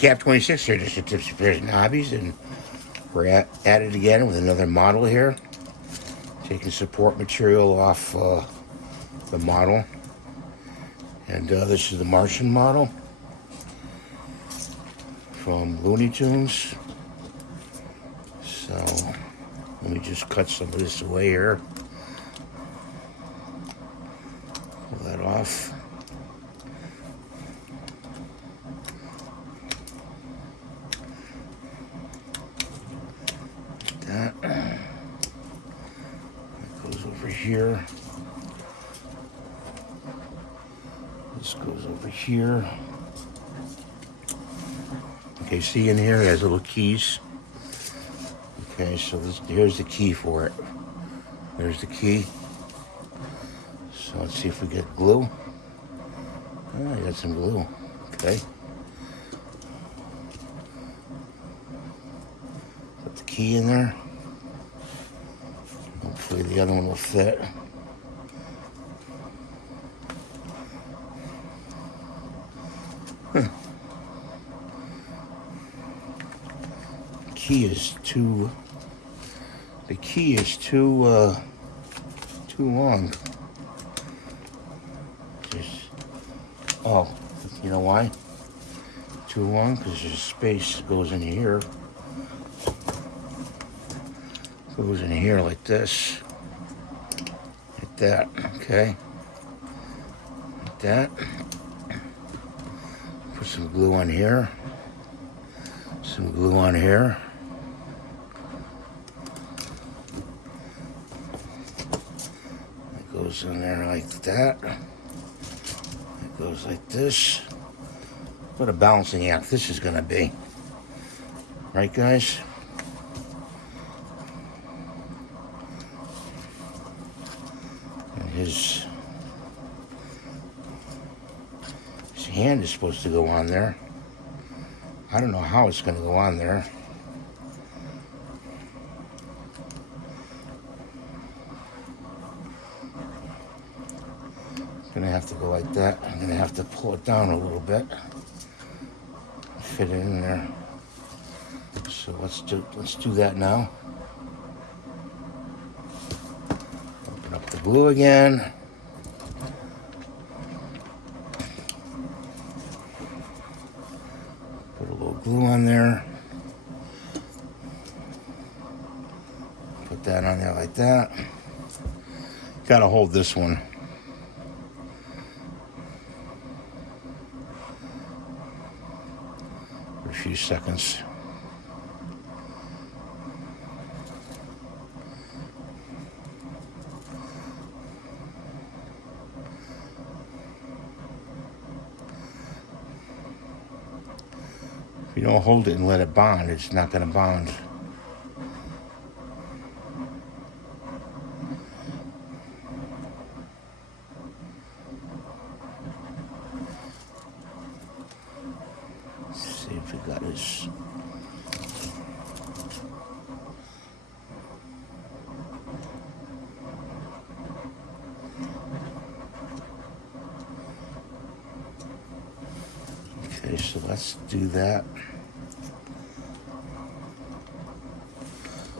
Cap 26 here, just a Tipsy Pairs and Hobbies, and we're at it again with another model here. Taking support material off the model. And this is the Martian model from Looney Tunes. So let me just cut some of this away here. Pull that off. That goes over here. This goes over here. Okay, see in here, it has little keys. Okay, so here's the key for it. There's the key. So let's see if we get glue. Oh, I got some glue. Okay. Put the key in there. Hopefully the other one will fit. The key is too long. Oh, you know why? Too long? Because there's space goes in here. Goes in here like this. Like that, okay? Like that. Put some glue on here. Some glue on here. It goes in there like that. It goes like this. What a balancing act this is gonna be. Right, guys? And his hand is supposed to go on there. I don't know how it's going to go on there. It's going to have to go like that. I'm going to have to pull it down a little bit. Fit it in there. So let's do that now. Open up the glue again. Put a little glue on there. Put that on there like that. Gotta hold this one. For a few seconds. If you don't hold it and let it bond, it's not going to bond. Let's see if we got his... Okay, so let's do that.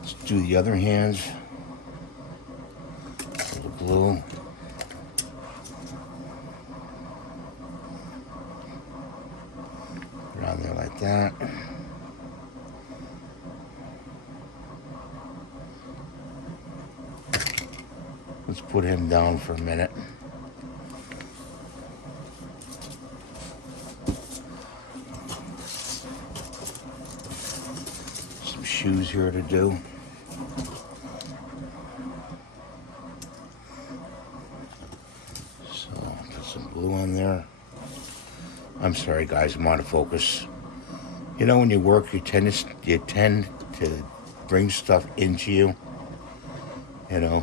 Let's do the other hands. A little glue. Put it on there like that. Let's put him down for a minute. Shoes here to do. So put some glue on there. I'm sorry guys, I'm out of focus. You know when you work you tend to bring stuff into you. You know.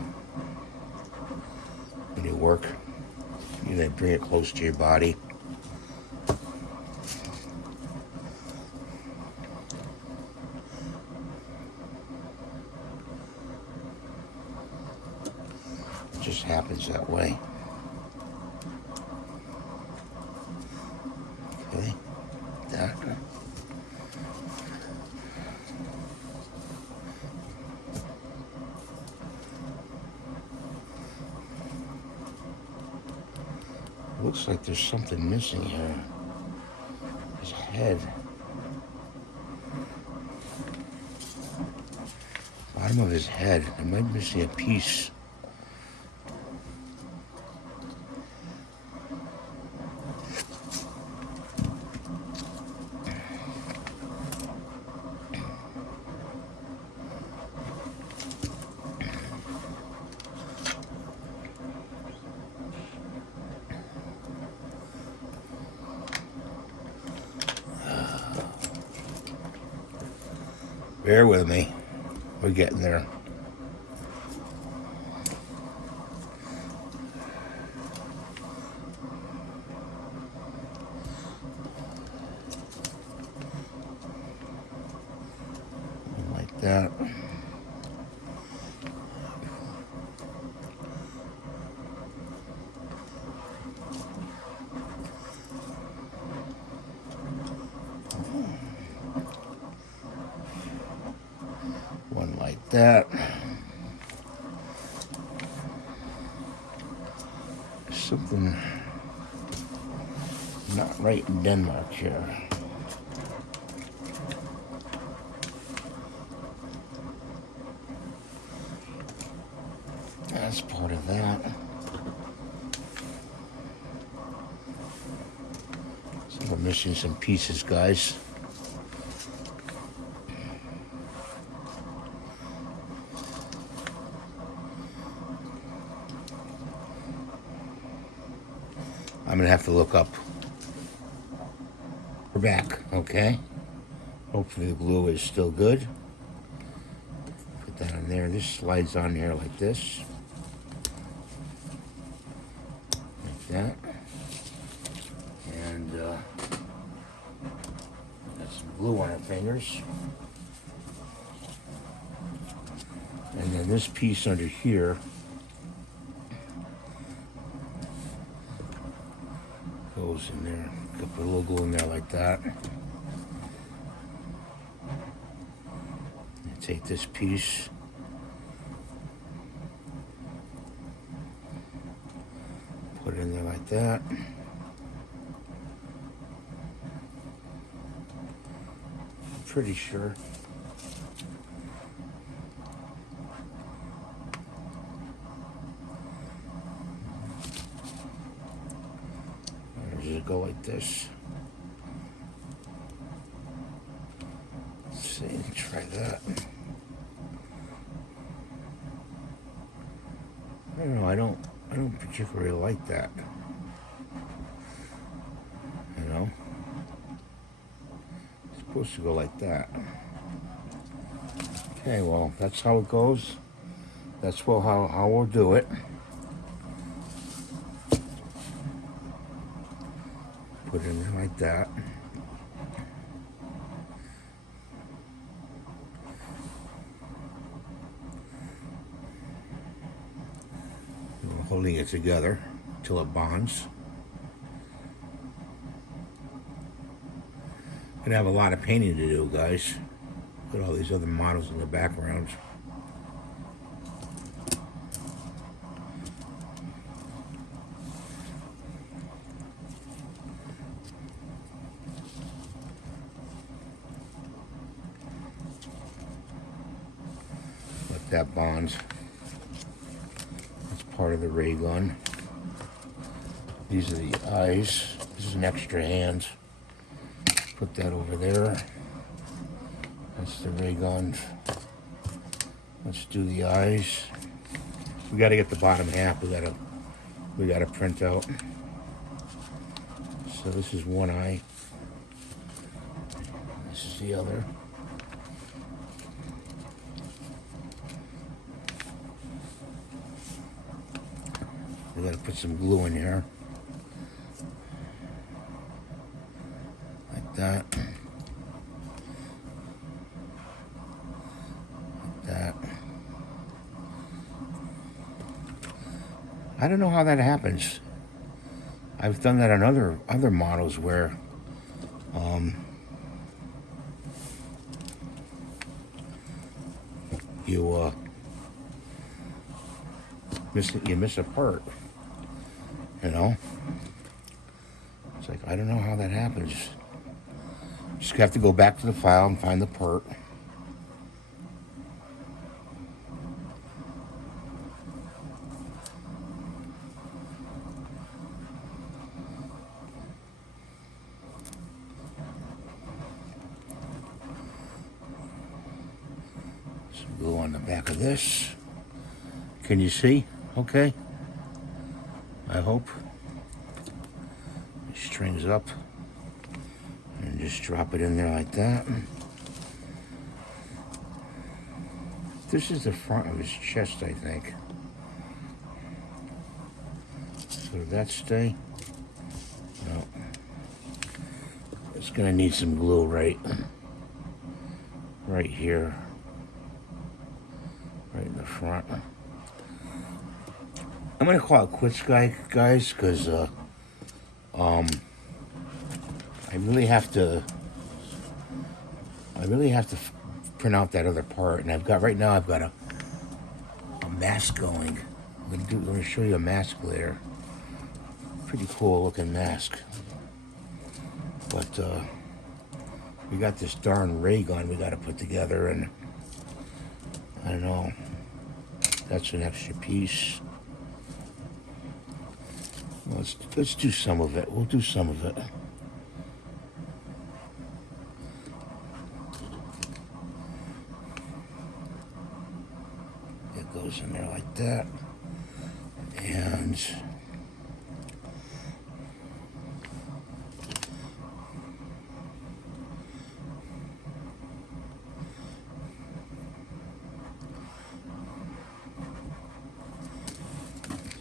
When you work, you know, bring it close to your body. Just happens that way. Okay, that. looks like there's something missing here. His head. Bottom of his head. I might be missing a piece. Bear with me. We're getting there. Like that. One like that. Something not right in Denmark here. That's part of that. So we're missing some pieces, guys. I'm gonna have to look up. We're back, okay? Hopefully the glue is still good. Put that on there. This slides on here like this. Like that. And got some glue on our fingers. And then this piece under here goes in there. Put a little glue in there like that. And take this piece. Put it in there like that. I'm pretty sure. Go like this. Let's see, try that. I don't know, I don't particularly like that. You know? It's supposed to go like that. Okay, well, that's how it goes. That's how we'll do it. Put it in there like that. And we're holding it together till it bonds. Gonna have a lot of painting to do, guys. Put all these other models in the background. That bonds. That's part of the ray gun. These are the eyes. This is an extra hand. Put that over there. That's the ray gun. Let's do the eyes. We got to get the bottom half. We got to print out. So this is one eye. This is the other. We gotta put some glue in here. Like that. Like that. I don't know how that happens. I've done that on other models where you miss a part. You know, I don't know how that happens. Just have to go back to the file and find the part. Some glue on the back of this. Can you see? Okay. I hope. Strings up. And just drop it in there like that. This is the front of his chest, I think. So did that stay? No. It's gonna need some glue right here. Right in the front. I'm gonna call it quits, guys, because I really have to print out that other part, and I've got a mask going. I'm gonna show you a mask later. Pretty cool looking mask, but we got this darn ray gun we got to put together, and I don't know. That's an extra piece. Well, let's do some of it. We'll do some of it. It goes in there like that. And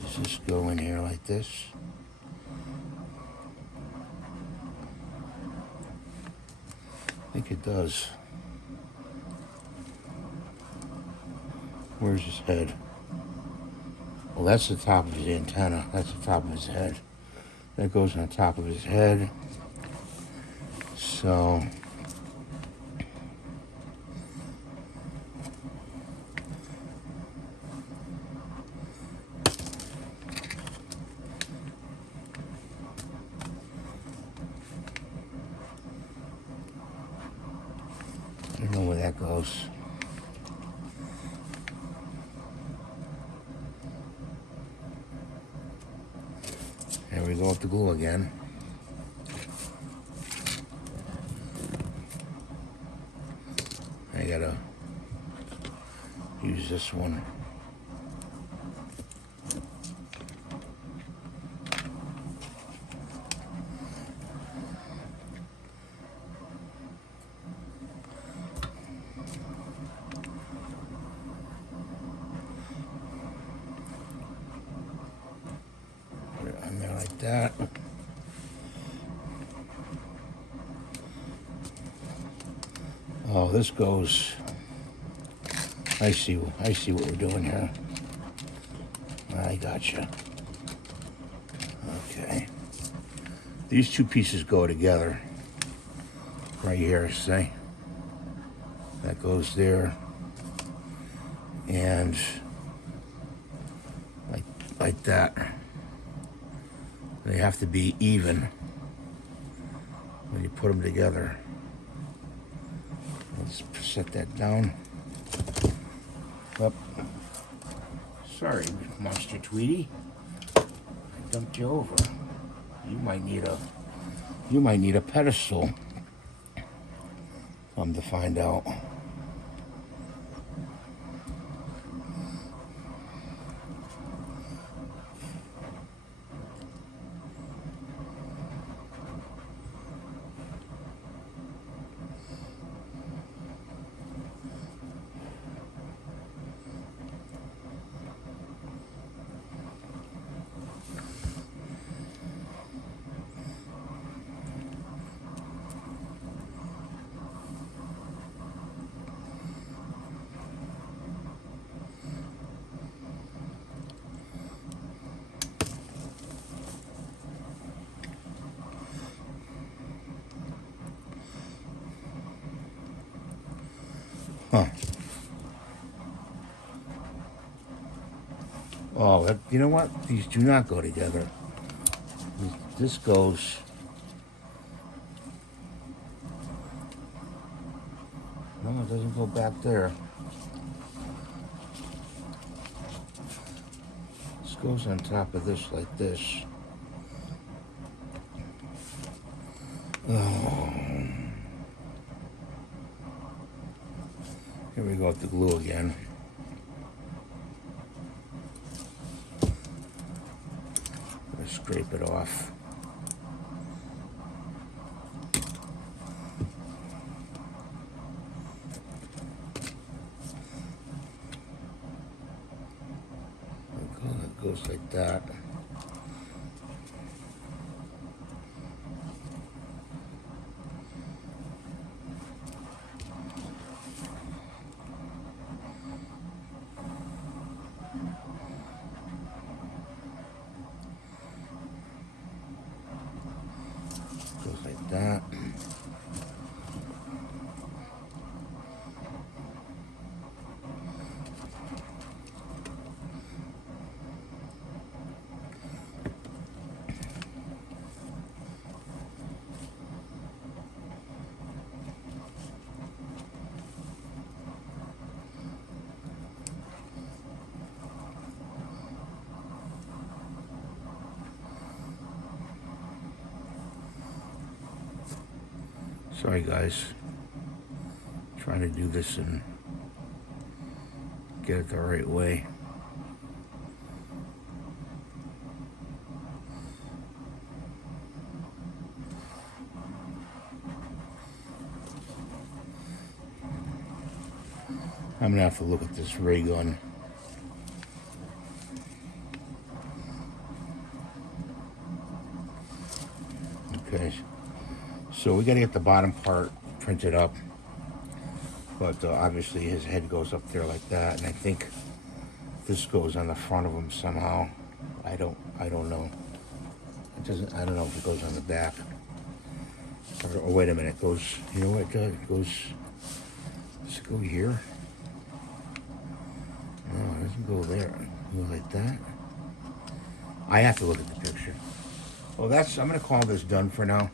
does this go in here like this? I think it does. Where's his head? Well, that's the top of his antenna. That's the top of his head. That goes on top of his head. So I don't know where that goes. There we go with the glue again. I gotta use this one. On there like that. Oh, this goes. I see what we're doing here. I gotcha. Okay. These two pieces go together. Right here, see? That goes there. And like that. They have to be even when you put them together. Let's set that down. Up. Sorry, Monster Tweety. I dumped you over. You might need a pedestal. Come to find out. Huh. Oh, you know what? These do not go together. This goes No, it doesn't go back there. This goes on top of this like this. Oh. Here we go with the glue again. Scrape it off. It goes like that. Goes like that. Sorry guys, trying to do this and get it the right way. I'm gonna have to look at this ray gun. Okay. So we got to get the bottom part printed up, but obviously his head goes up there like that, and I think this goes on the front of him somehow. I don't know. It doesn't. I don't know if it goes on the back. Or wait a minute. It goes. You know what it does? It goes. Does it go here? No, it doesn't go there. It goes like that. I have to look at the picture. Well, that's. I'm gonna call this done for now.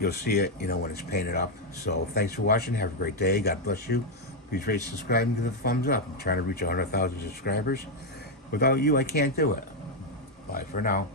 You'll see it, when it's painted up. So thanks for watching. Have a great day. God bless you. Please rate, subscribe, and give it a thumbs up. I'm trying to reach 100,000 subscribers. Without you, I can't do it. Bye for now.